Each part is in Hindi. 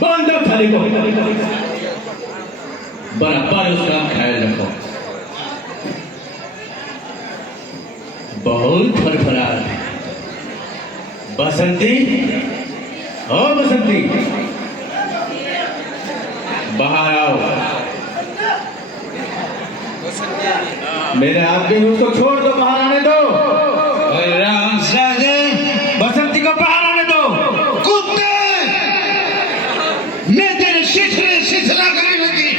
बांधो थाली को, बराबर उसका ख्याल रखो। बहुत फरफराट है। बसंती, ओ बसंती, बाहर आओ। मेरे आपके उसको छोड़ दो, बाहर आने दो। राम सागर, बसंती को बाहर आने दो। कुत्ते, मैं तेरे शिथला करने लगी।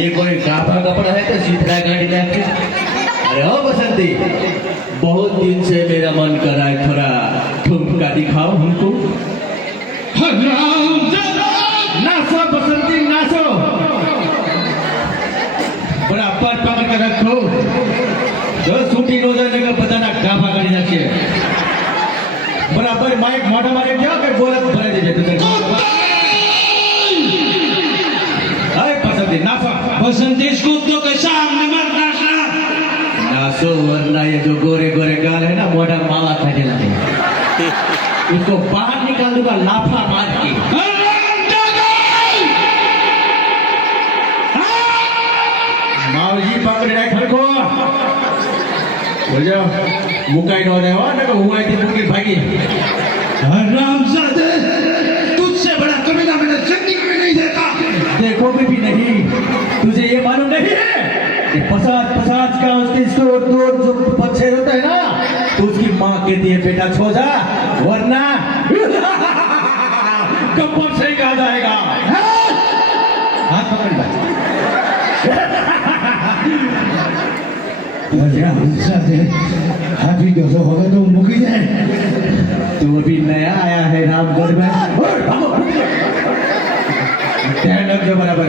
ये कोई कापा कपड़ा है तो शीतला गाड़ी लाके? अरे ओ बसंती, बहुत दिन से मेरा मन कर रहा है, थोड़ा ठुमका दिखाओ हमको। नाचो बसंती, नाचो। बराबर पकड़ कर रखो, जो शूटिंग हो जाने का पता ना कापा गाड़ी लाके। बराबर माइक मोटा मारे जाओ के बोला भरे दे जाते। बसंती इस कुत्तों के सामने मत नाचना। नाचो वरना ये जो गोरे गोरे गाल है ना, मोटा मावा खाने लगे। इसको बाहर निकाल दूंगा लाफा मार के। मावजी पकड़ रखे को। बोल जाओ, मुकाई नो रहे हो ना को हुआ थी मुक्की भागी। हरामजादे, तुझसे बड़ा कमीना मैंने जिंदगी में नहीं देखा। देखोगे भी नहीं, तुझे ये मालूम नहीं है कि पसाज का उसकी दो जो बच्चे होते हैं ना, तो उसकी माँ कहती है बेटा छो जा, वरना कब्र से कहा जाएगा। हाथ पकड़ ला। हाथी कैसे होगा तो मुकी जाए। तू अभी नया आया है रामगढ़ में। ध्यान जो बराबर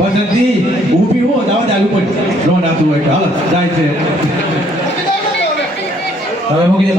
बसंती ऊपी हो जाओ जालू पर रोना तू एक हाल जाए से હવે મૂકી દે